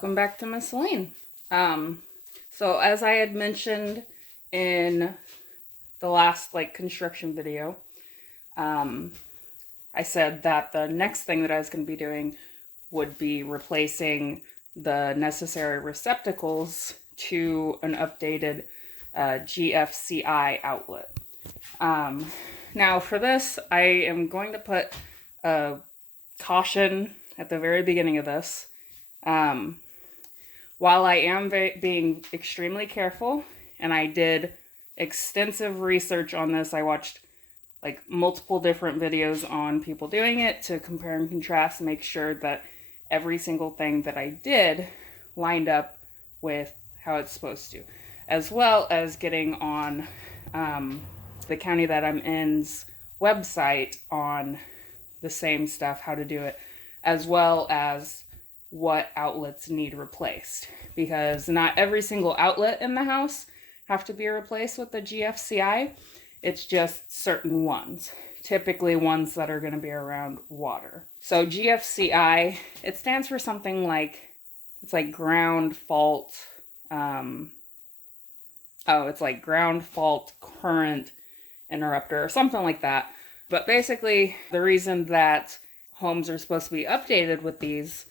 welcome back to Miss Lane. So as I had mentioned in the last construction video, I said that the next thing that I was going to be doing would be replacing the necessary receptacles to an updated GFCI outlet. Now for this, I am going to put a caution at the very beginning of this. While I am being extremely careful, and I did extensive research on this, I watched multiple different videos on people doing it to compare and contrast, make sure that every single thing that I did lined up with how it's supposed to, as well as getting on the county that I'm in's website on the same stuff, how to do it, as well as what outlets need replaced, because not every single outlet in the house have to be replaced with the GFCI. It's just certain ones, typically ones that are going to be around water. So GFCI, it stands for something it's like ground fault, it's like ground fault current interrupter or something like that. But basically the reason that homes are supposed to be updated with these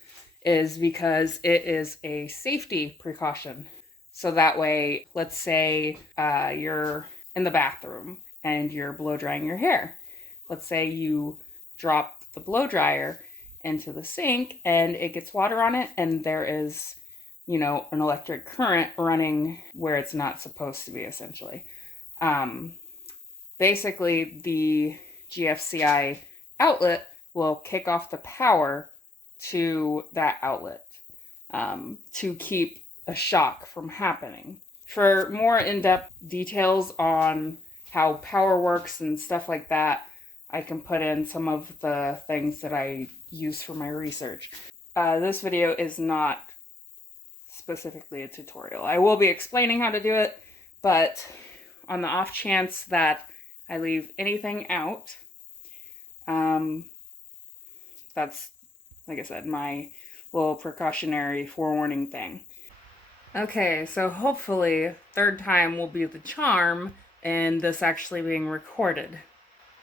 is because it is a safety precaution. So that way, let's say you're in the bathroom and you're blow drying your hair. Let's say you drop the blow dryer into the sink and it gets water on it, and there is, an electric current running where it's not supposed to be, essentially. Basically, the GFCI outlet will kick off the power to that outlet to keep a shock from happening. For more in-depth details on how power works and stuff like that, I can put in some of the things that I use for my research. This video is not specifically a tutorial. I will be explaining how to do it, but on the off chance that I leave anything out, that's, like I said, my little precautionary forewarning thing. Okay, so hopefully third time will be the charm in this actually being recorded.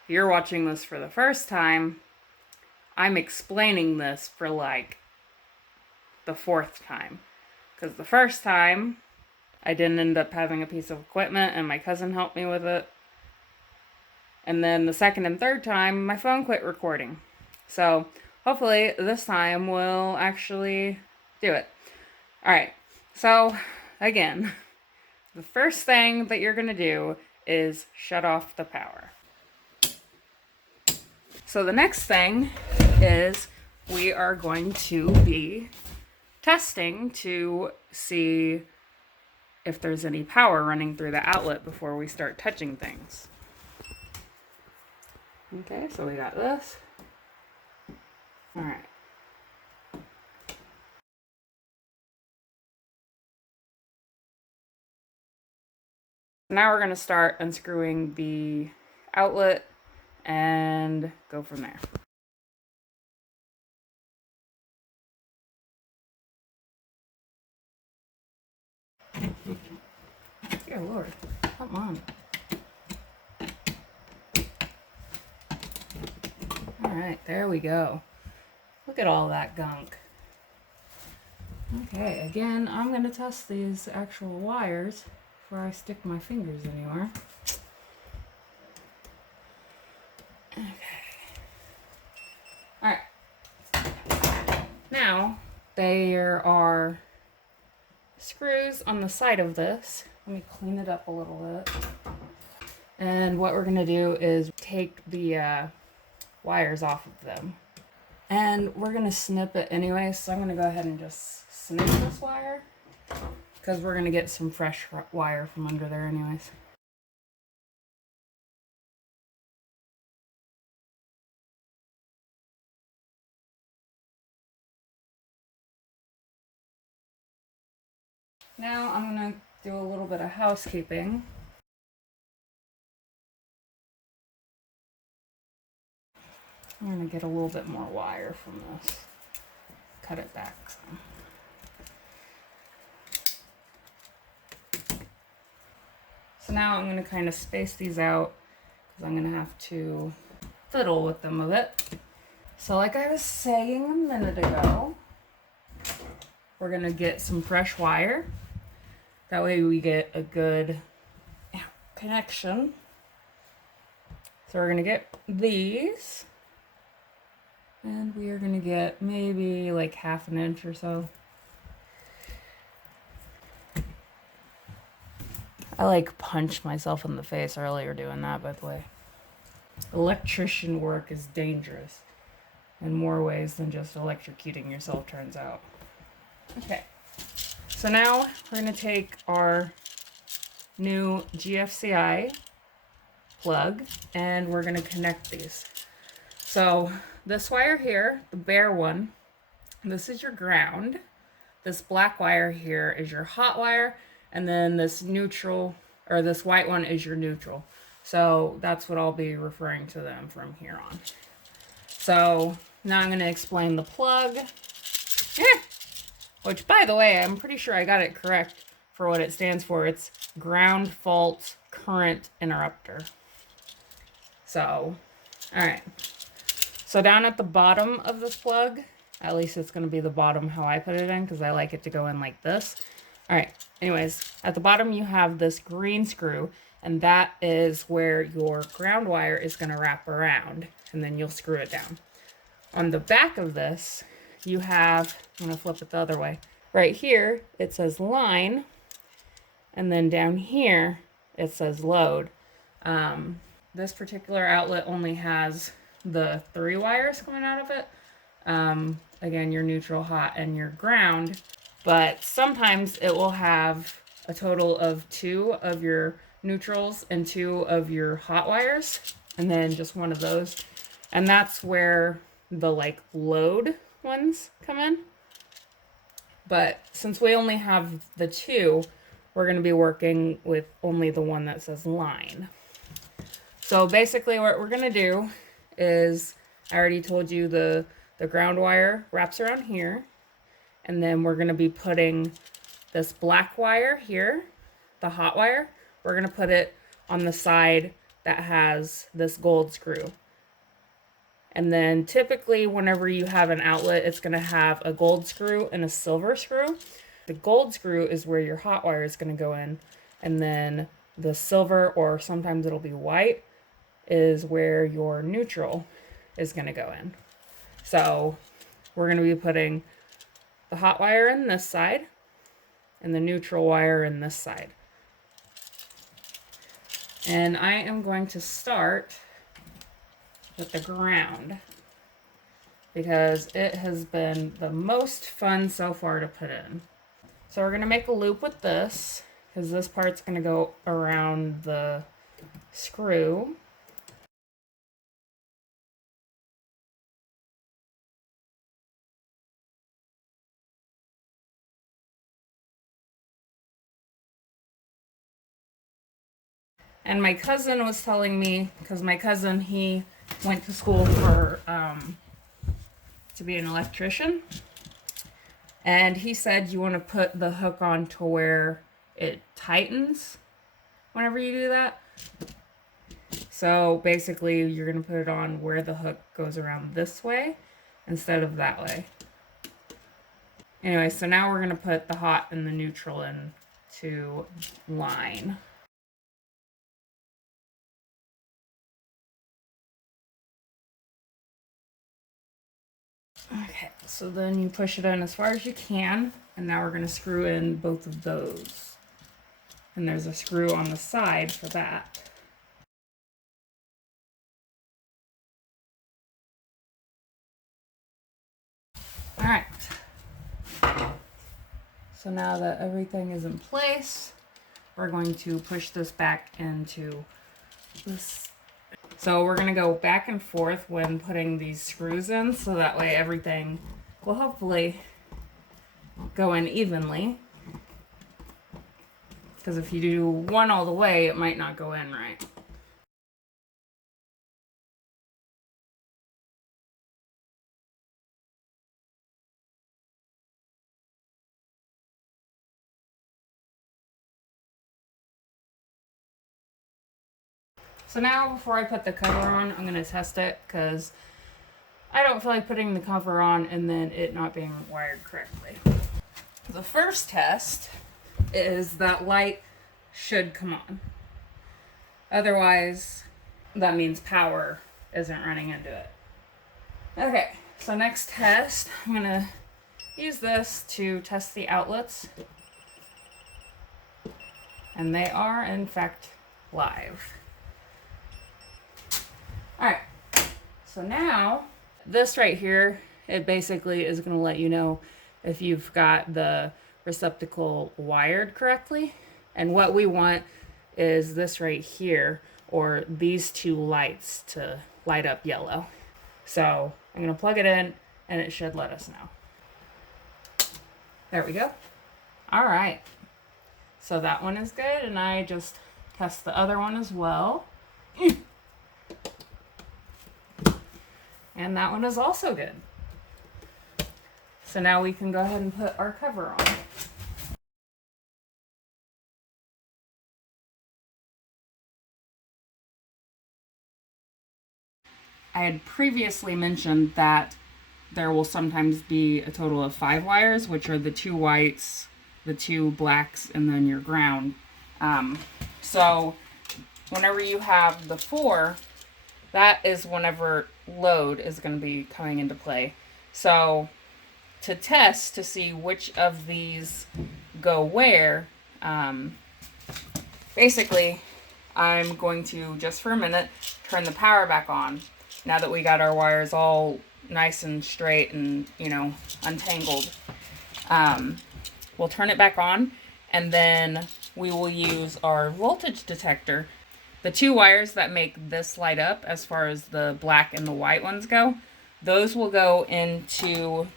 If you're watching this for the first time, I'm explaining this for the fourth time. Because the first time, I didn't end up having a piece of equipment and my cousin helped me with it. And then the second and third time, my phone quit recording. So hopefully this time we'll actually do it. Alright, so again, the first thing that you're going to do is shut off the power. So the next thing is we are going to be testing to see if there's any power running through the outlet before we start touching things. Okay, so we got this. All right. Now we're going to start unscrewing the outlet and go from there. Dear Lord, come on. All right, there we go. Look at all that gunk. Okay, again, I'm going to test these actual wires before I stick my fingers anywhere. Okay. Alright. Now, there are screws on the side of this. Let me clean it up a little bit. And what we're going to do is take the wires off of them. And we're going to snip it anyway, so I'm going to go ahead and just snip this wire, because we're going to get some fresh wire from under there anyways. Now I'm going to do a little bit of housekeeping. I'm going to get a little bit more wire from this. Cut it back some. So now I'm going to kind of space these out because I'm going to have to fiddle with them a bit. So like I was saying a minute ago, we're going to get some fresh wire. That way we get a good connection. So we're going to get these. And we are going to get maybe like 1/2 inch or so. I like punched myself in the face earlier doing that, by the way. Electrician work is dangerous in more ways than just electrocuting yourself, turns out. Okay, so now we're going to take our new GFCI plug and we're going to connect these. So this wire here, the bare one, this is your ground. This black wire here is your hot wire, and then this neutral, or this white one is your neutral. So that's what I'll be referring to them from here on. So now I'm going to explain the plug, which, by the way, I'm pretty sure I got it correct for what it stands for. It's ground fault current interrupter. So, all right. So down at the bottom of this plug, at least it's going to be the bottom how I put it in because I like it to go in like this. All right. Anyways, at the bottom you have this green screw, and that is where your ground wire is going to wrap around, and then you'll screw it down. On the back of this, you have, I'm going to flip it the other way. Right here, it says line, and then down here, it says load. This particular outlet only has the 3 wires coming out of it. Again, your neutral, hot, and your ground. But sometimes it will have a total of 2 of your neutrals and 2 of your hot wires, and then just one of those. And that's where the like load ones come in. But since we only have the 2, we're going to be working with only the one that says line. So basically what we're going to do is, I already told you the ground wire wraps around here. And then we're going to be putting this black wire here, the hot wire. We're going to put it on the side that has this gold screw. And then typically whenever you have an outlet, it's going to have a gold screw and a silver screw. The gold screw is where your hot wire is going to go in. And then the silver, or sometimes it'll be white, is where your neutral is going to go in. So we're going to be putting the hot wire in this side and the neutral wire in this side. And I am going to start with the ground because it has been the most fun so far to put in. So we're going to make a loop with this because this part's going to go around the screw. And my cousin was telling me, because my cousin, he went to school for to be an electrician, and he said you want to put the hook on to where it tightens whenever you do that. So basically you're going to put it on where the hook goes around this way instead of that way. Anyway, so now we're going to put the hot and the neutral in to line. Okay, so then you push it in as far as you can, and now we're going to screw in both of those. And there's a screw on the side for that. Alright, so now that everything is in place, we're going to push this back into this. So we're going to go back and forth when putting these screws in, so that way everything will hopefully go in evenly. Because if you do one all the way, it might not go in right. So now before I put the cover on, I'm going to test it because I don't feel like putting the cover on and then it not being wired correctly. The first test is that light should come on. Otherwise, that means power isn't running into it. Okay, so next test, I'm going to use this to test the outlets. And they are, in fact, live. Alright, so now, this right here, it basically is going to let you know if you've got the receptacle wired correctly. And what we want is this right here, or these two lights to light up yellow. So I'm going to plug it in, and it should let us know. There we go. Alright, so that one is good, and I just test the other one as well. And that one is also good. So now we can go ahead and put our cover on. I had previously mentioned that there will sometimes be a total of 5 wires, which are the 2 whites, the 2 blacks, and then your ground. So whenever you have the 4, that is whenever load is going to be coming into play. So to test to see which of these go where, basically I'm going to, just for a minute, turn the power back on. Now that we got our wires all nice and straight and, you know, untangled, we'll turn it back on, and then we will use our voltage detector. The 2 wires that make this light up, as far as the black and the white ones go, those will go into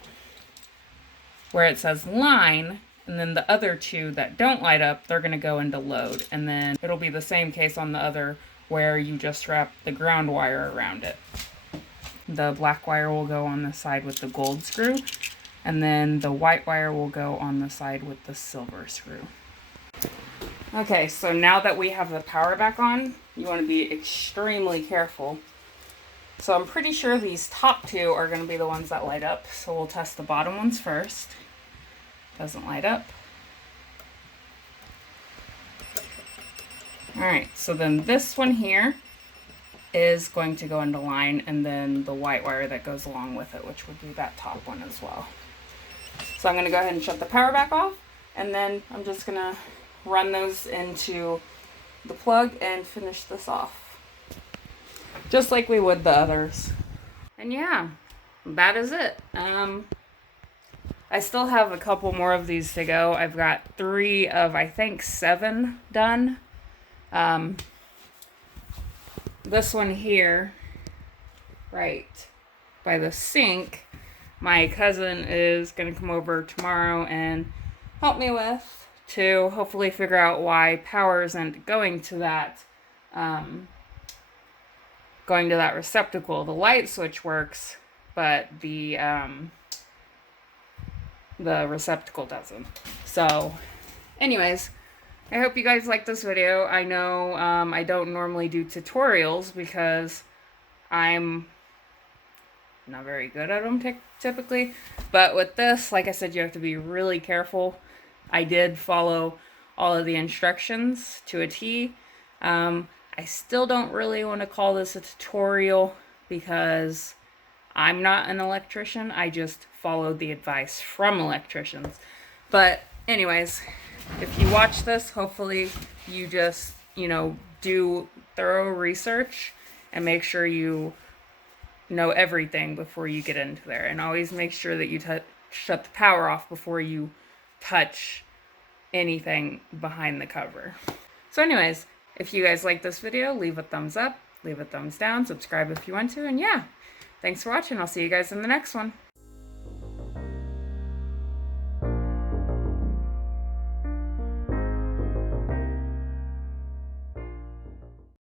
where it says line, and then the other 2 that don't light up, they're going to go into load. And then it'll be the same case on the other, where you just wrap the ground wire around it. The black wire will go on the side with the gold screw, and then the white wire will go on the side with the silver screw. Okay, so now that we have the power back on, you want to be extremely careful. So I'm pretty sure these top 2 are going to be the ones that light up, so we'll test the bottom ones first. Doesn't light up. Alright, so then this one here is going to go into line, and then the white wire that goes along with it, which would be that top one as well. So I'm going to go ahead and shut the power back off, and then I'm just going to run those into the plug and finish this off. Just like we would the others. And yeah, that is it. I still have a couple more of these to go. I've got 3 of, I think, 7 done. This one here, right by the sink, my cousin is going to come over tomorrow and help me with, to hopefully figure out why power isn't going to that receptacle. The light switch works, but the receptacle doesn't. So anyways, I hope you guys like this video. I know I don't normally do tutorials because I'm not very good at them typically, but with this, like I said, you have to be really careful. I did follow all of the instructions to a T. I still don't really want to call this a tutorial because I'm not an electrician. I just followed the advice from electricians. But anyways, if you watch this, hopefully you just, you know, do thorough research and make sure you know everything before you get into there. And always make sure that you shut the power off before you touch anything behind the cover. So anyways, if you guys like this video, leave a thumbs up, leave a thumbs down, subscribe if you want to, and yeah, thanks for watching. I'll see you guys in the next one.